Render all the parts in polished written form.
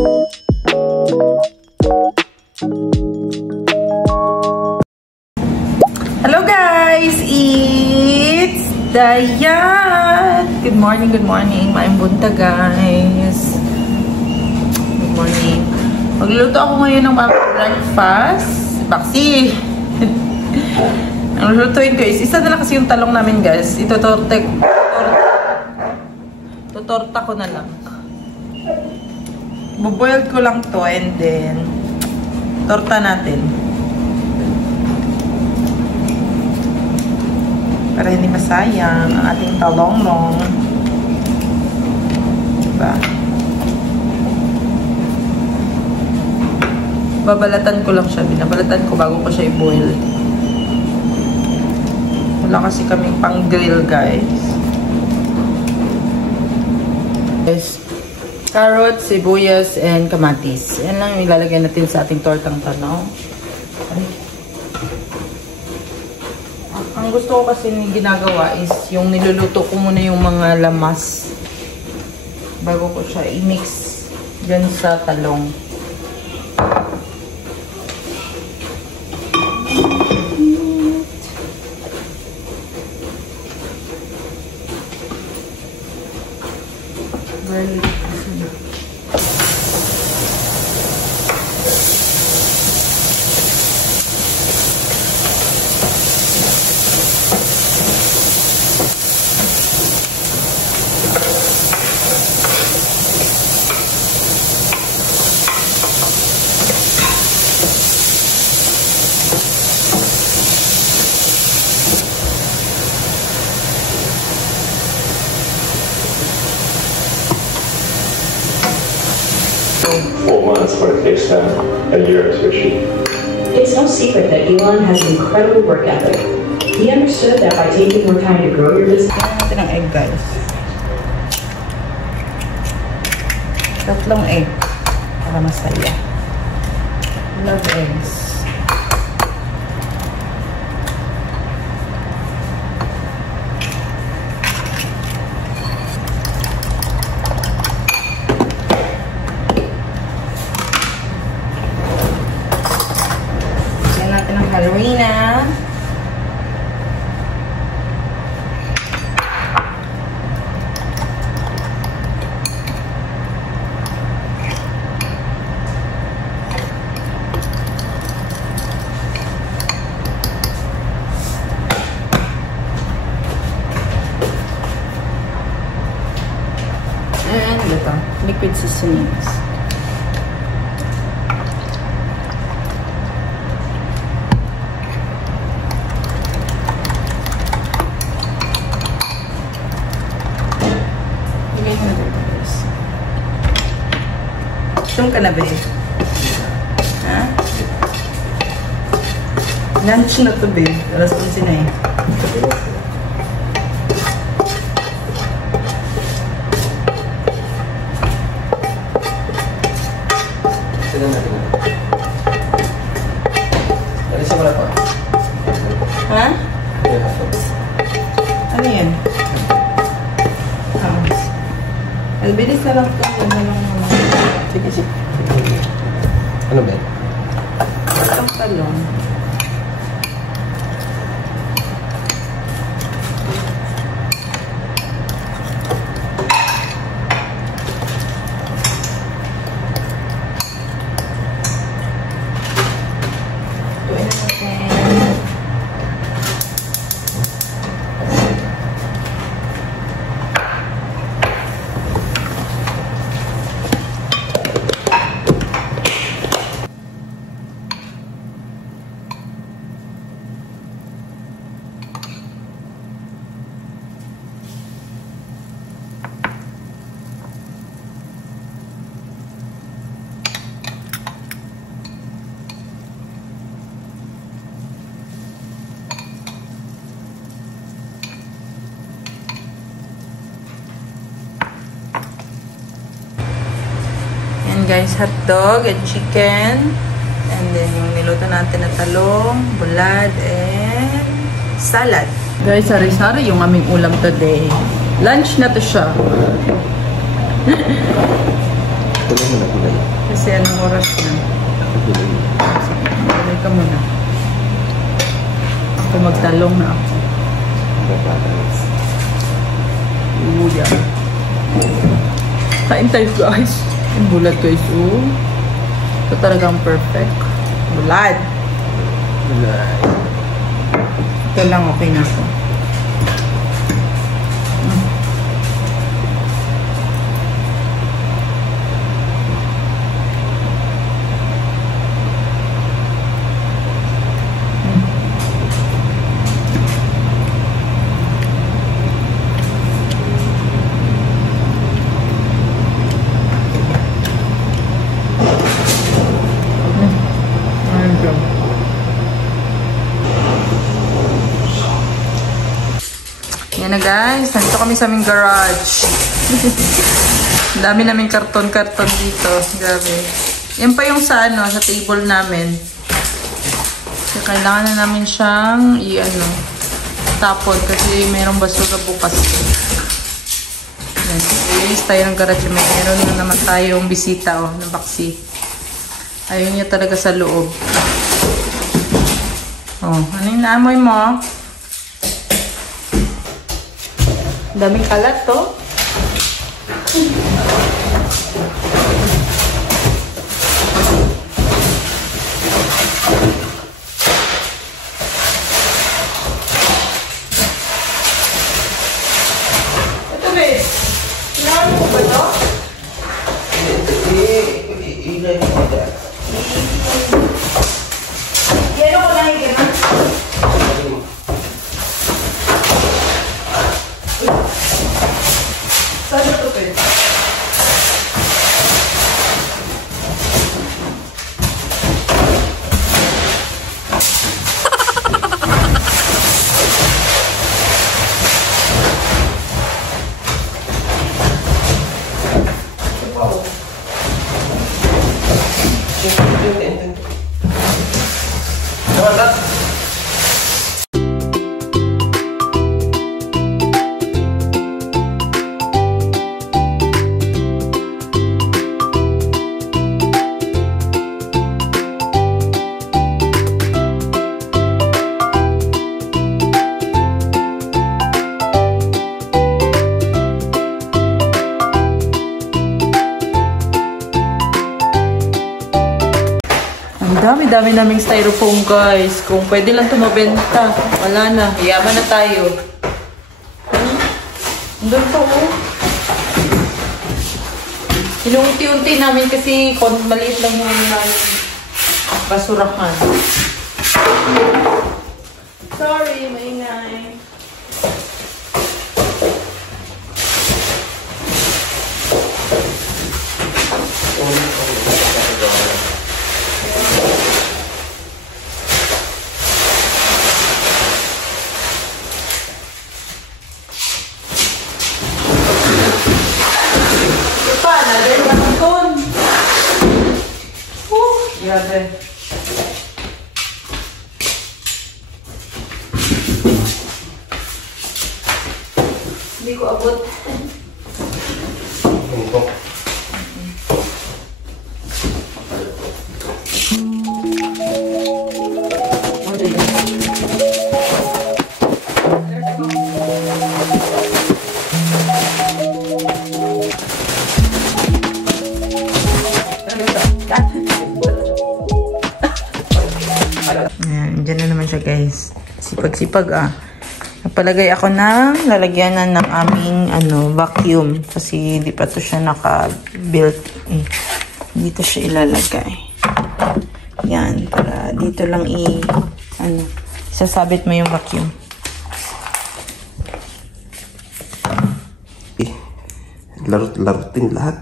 Hello guys! It's Dayat! Good morning, good morning. Maayong bunta guys. Good morning. Magluluto ako ngayon ng mga breakfast. Baksi! Ang lulutuin ko is, isa na lang kasi yung talong namin guys. Tutorta ko na lang. Buboiled ko lang to and then torta natin. Para hindi masayang ang ating talong-long. Diba? Babalatan ko lang siya. Binabalatan ko bago ko siya i-boil. Wala kasi kaming pang-grill, guys. Carrots, sibuyas, and kamatis. Yan lang yung ilalagay natin sa ating tortang talong. Ang gusto ko kasi ginagawa is yung niluluto ko muna yung mga lamas bago ko siya i-mix dyan sa talong. Months, but it takes them a year to achieve. It's no secret that Elon has an incredible work ethic. He understood that by taking more time to grow your business. Natin ang egg, guys. Tatlong egg para masaya. Love eggs. Harina. And ito, liquid seasonings. Gutom ka na ba eh? Ha? Lunch na to ba eh? Alas 11 na eh. Sino natin na? Alisa mo na po. Ha? Ano yan? Albilis na lang ito. Sige. Ano ba? Itong talong. Guys, hotdog and chicken, and then yung niluto natin na talong, bulad, and salad. Guys, sari-sari yung aming ulam today. Lunch na to siya. Kulay mo na, kulay. Kasi anong oras na? Kulay mo. Kulay ka muna. Ako magtalong na ako. Yan. Kain tayo guys. Ang bulat guys. Ito talagang perfect. Bulat. Kulay. Ito lang okay na ako. Yan na guys, nandito kami sa aming garage. Ang dami namin karton-karton dito. Grabe. Yan pa yung sa sa table namin. So, kailangan na namin siyang tapon kasi mayroong basura bukas. Yan. Release tayo ng garage. Meron na naman tayong bisita na baksi. Ayun niya talaga sa loob. Ano yung naamoy mo? Daming kalat to. Ito babe. Kailangan mo ba ito? Ilay mo ba? Yan ako lang yung gano'n. Saan ito babe? Dami naming styrofoam guys. Kung pwede lang tumabenta. Wala na. Yaman na tayo. Doon pa Inunti-unti namin kasi maliit lang yung basurahan. Sorry, maingay. Grabe. Hindi ko abot. Diyan na naman siya guys. Sipag-sipag Napalagay ako ng lalagyanan ng aming vacuum. Kasi hindi pa to siya naka-built. Dito siya ilalagay. Yan. Para dito lang sasabit mo yung vacuum. Larot-larotin lahat.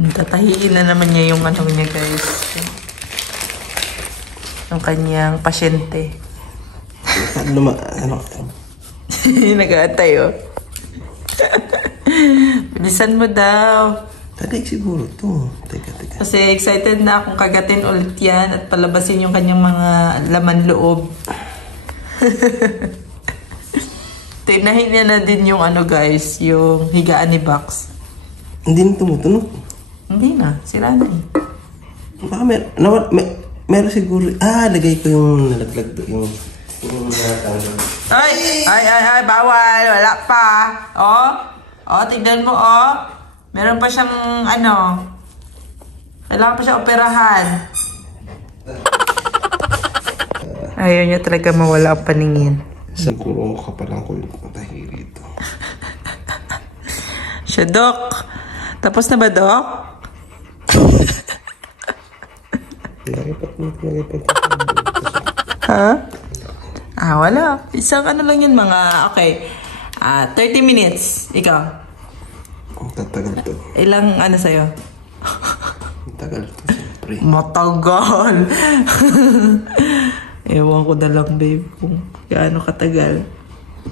Tatahiin na naman niya yung niya guys. Yung kanyang pasyente. Nag-aantay Bilisan mo daw. Talig siguro to. Teka. Kasi excited na akong kagatin ulit yan at palabasin yung kanyang mga laman loob. Tinahin niya na din yung ano guys, yung higaan ni Bax. Hindi na tumutunog. Hindi na, sila na eh. Baka meron siguro. Lagay ko yung nalaglag doon. Yung natanggal. Ay, bawal. Wala pa. Tignan mo, Meron pa siyang, kailangan pa siya operahan. Ayaw niya talaga mawala ang paningin. Siguro ka pa lang ko yung matahiri ito. Siya, Dok. Tapos na ba, Dok? Ha? Wala. Isang lang yun mga, okay. 30 minutes. Ikaw? Tatagal to. Ilang sa'yo? Matagal to, siyempre. Matagal. Ewan ko na lang, babe, kung gaano katagal.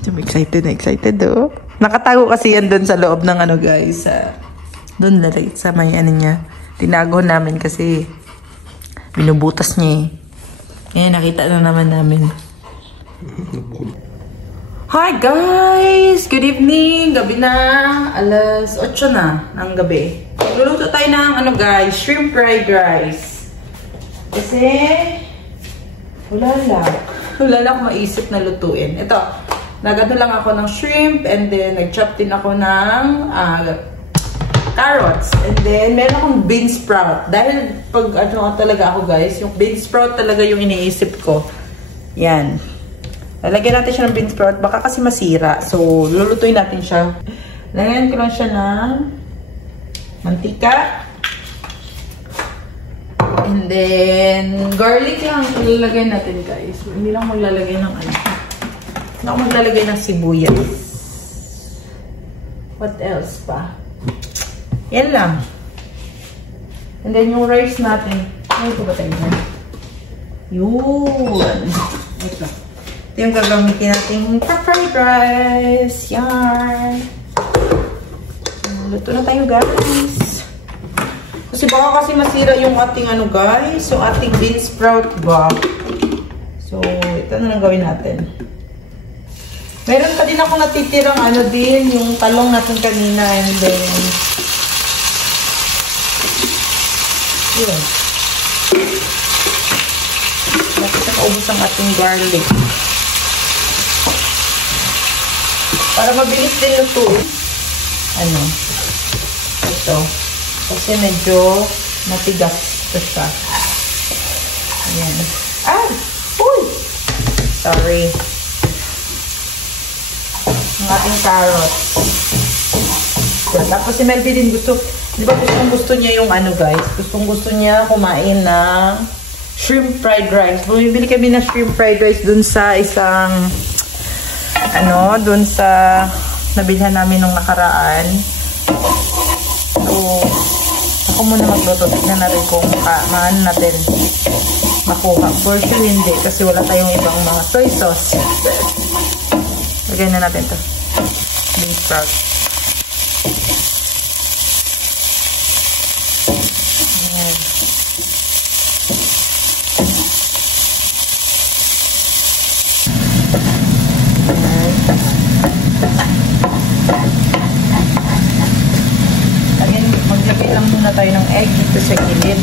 I'm excited oh. Nakatago kasi yan doon sa loob ng guys. Doon lalagay sa may niya. Tinago namin kasi binubutas niya eh. Kaya nakita na naman namin. Hi guys! Good evening! Gabi na. Alas 8 na ng gabi. Magluluto tayo ng guys, shrimp fried rice. Kasi wala lang akong maisip na lutuin. Ito, nagano lang ako ng shrimp and then nag-chop din ako ng carrots. And then meron akong bean sprout. Dahil pag talaga ako guys, yung bean sprout talaga yung iniisip ko. Yan. Lalagyan natin siya ng bean sprout. Baka kasi masira. So, lulutuin natin siya. Lagyan ko lang siya ng mantika. And then, garlic lang ilalagay natin guys. Hindi lang maglalagay ng Hindi ako maglalagay ng sibuyas. What else pa? Yan lang. And then, yung rice natin. Ano ito ba tayo na? Yun. Ito. Ito yung gagamitin natin fried rice. Yan. Luto na tayo guys. Kasi baka kasi masira yung ating guys. So, ating bean sprout ba? So, ito na lang gawin natin. Meron pa din ako natitirang din, yung talong natin kanina. And then, yun. Bakit nakaubos ang ating garlic? Para mabilis din luto. Ito. Kasi medyo matigas ito siya. Ayan. Uy! Sorry. Ang ating carrots. Tapos si Melby din di ba gusto niya yung guys? Gusto niya kumain ng shrimp fried rice. Bumibili kami ng shrimp fried rice dun sa isang dun sa nabilhan namin nung nakaraan. So, ako muna magluto. Tignan natin kung maan natin makuha. For sure hindi kasi wala tayong ibang mga soy sauce. Lagyan na natin to. Bean sprout. Ayan. Maglagay lang muna tayo ng egg dito sa gilid.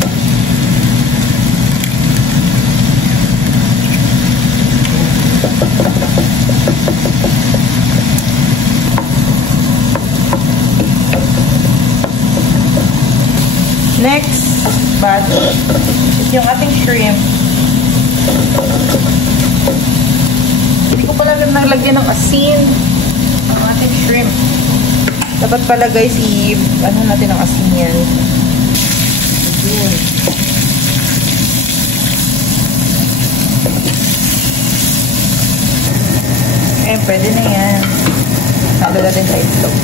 Next batch is yung ating shrimp. Hindi ko pala naglagyan ng asin ang ating shrimp. Dapat pala guys, natin ang asin yan. Yun. Pwede na yan. Halo natin sa itlog.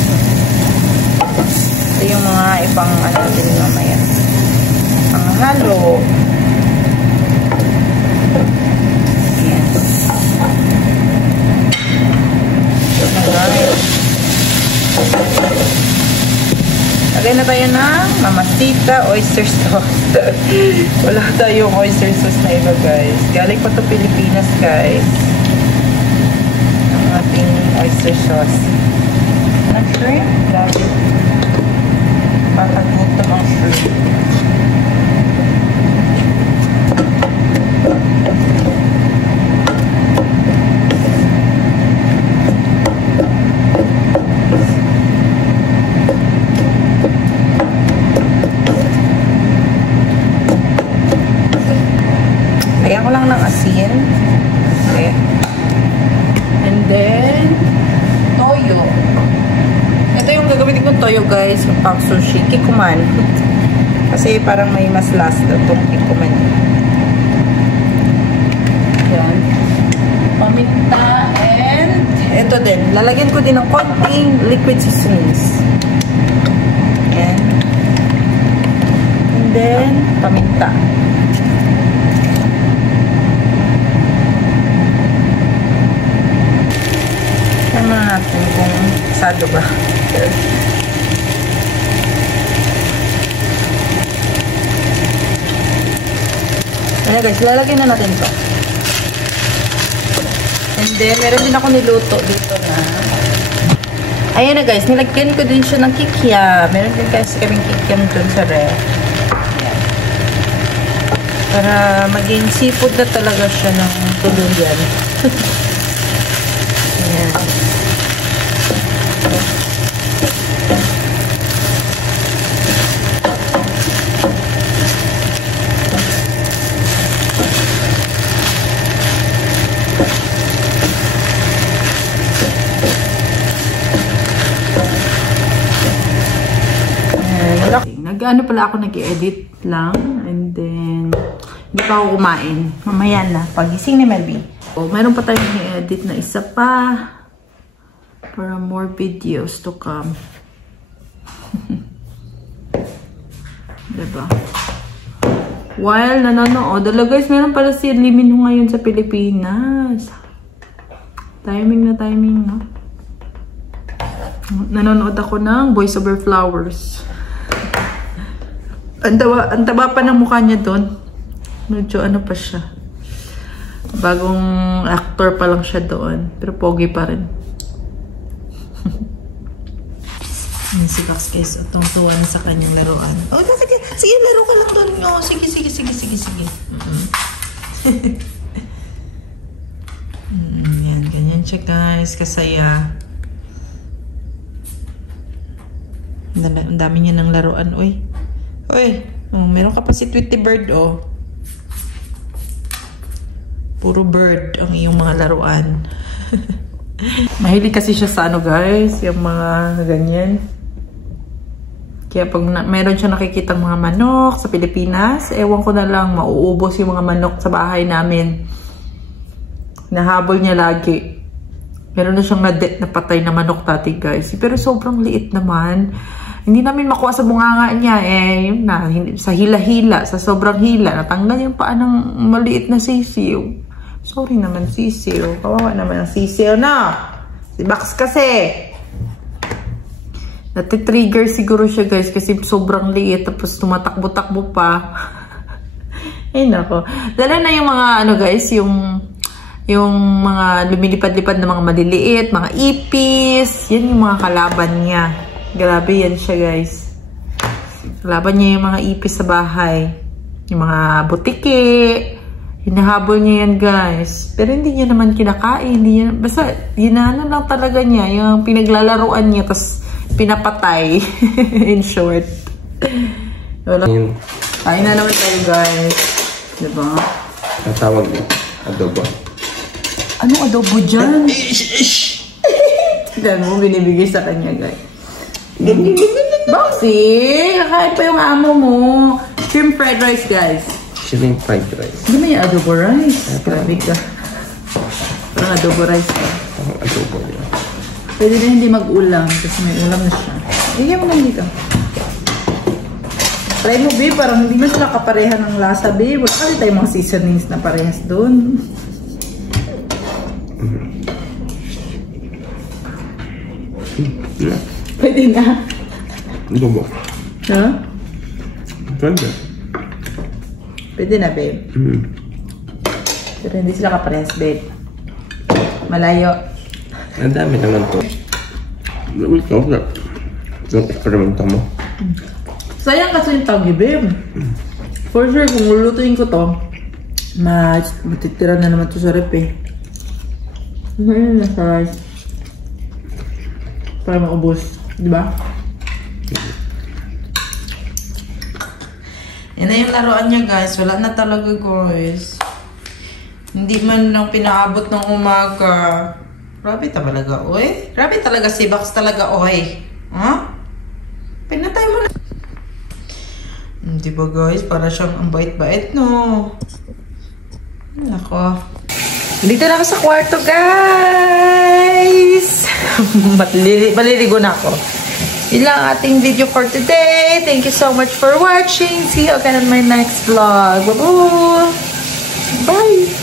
Ito yung mga ibang natin mamaya. Ang halo. Ayan. So, guys. Lagay na tayo ng Mamacita oyster sauce. Wala tayong oyster sauce na iba guys. Galing pa to Pilipinas guys. Ang ating ating oyster sauce. Ang shrimp, grabe. Patagutom ang shrimp. Lagyan ko lang ng asin. Okay. And then, toyo. Ito yung gagamitin kong toyo, guys. Yung pang sushi. Kikuman. Kasi parang may mas last na itong kikuman. Yan. Paminta. And ito din. Lalagyan ko din ng konting liquid seasonings. Yan. And then, paminta. Tignan natin kung sado ba. Ayan guys, lalagyan na natin ito. And then, meron din ako niluto dito na. Ayan na guys, nilagyan ko din siya ng kikiam. Meron din kasi kaming kikiam dun sa ref. Ayan. Para maging seafood na talaga siya ng tuluyan. Ayan. Nag-ano pala ako, nag-edit lang. And then, hindi pa ako kumain. Mamaya na. Pagising ni Melby. So, meron pa tayong i-edit na isa pa. Para more videos to come. Diba? While nanonood. Guys, meron pala si Limino ngayon sa Pilipinas. Timing na timing, no? Nanonood ako ng Voice Over Flowers. Ang taba pa ng mukha niya doon. Medyo ano pa siya. Bagong actor pa lang siya doon. Pero pogi pa rin. Si Cox guys, tungtuwa na sa kanyang laruan. Oh, bakit yan? Sige, laro ka lang doon. Oh, sige. Yan, ganyan siya guys. Kasaya. Ang dami niya ng laruan. Uy, meron ka pa si Tweety Bird, oh. Puro bird ang iyong mga laruan. Mahilig kasi siya sa ano, guys, yung mga ganyan. Kaya pag meron siya nakikitang mga manok sa Pilipinas, ewan ko na lang, mauubos yung mga manok sa bahay namin. Nahabol niya lagi. Meron na siyang na patay na manok dati, guys. Pero sobrang liit naman. Hindi namin makuha sa bunganga niya, yun na, sa hila-hila, sa sobrang hila, natanggal yung paa ng maliit na sisiw. Sorry naman, sisiw. Kawawa naman ang sisiw na. Si Bax kasi. Natitrigger siguro siya, guys, kasi sobrang liit, tapos tumatakbo-takbo pa. Ayun ako. Lalo na yung mga, ano guys, yung mga lumilipad-lipad na mga maliliit, mga ipis, yan yung mga kalaban niya. Grabe yan siya, guys. Kalaban niya yung mga ipis sa bahay. Yung mga butiki. Hinahabol niya yan, guys. Pero hindi niya naman kinakain. Basta, ginano lang talaga niya. Yung pinaglalaruan niya, tapos pinapatay. In short. Wala. Kain na naman tayo, guys. Diba? Natawag niya. Adobo. Anong adobo dyan? Tignan mo, binibigay sa kanya, guys. Boxy! Kakain pa yung amo mo. Shrimp fried rice, guys. Shrimp fried rice. Hindi may adobo rice. Grabe ka. Parang adobo rice ka. Parang adobo niya. Pwede na hindi mag-ulam kasi may ulam na siya. Bigyan mo lang dito. Try mo, babe. Parang hindi man sila kapareha ng lasa, babe. Wala kasi tayo mga seasonings na parehas doon. Pwede na. Adobo. Ha? Pwede. Pwede na, babe. Pero hindi sila kaparehas, babe. Malayo. Ang dami naman to. Ikaw na. Yung eksperimento mo. Sayang kasi yung tawgi, babe. For sure, kung lulutuin ko to, matitira na naman to sa rep eh. Ngayon na sa rice. Para maubos. Diba? Yan na yung laruan niya, guys. Wala na talaga, guys. Hindi man lang pinaabot ng umaga. Grabe talaga, oy. Grabe talaga si Bax talaga, oy. Ha? Pinatay mo na. Diba, guys? Para siyang ang bait-bait, no? Nako. Dito na ako sa kwarto, guys. Maliligo na ako. Yun lang ating video for today. Thank you so much for watching. See you again in my next vlog. Bye-bye. Bye.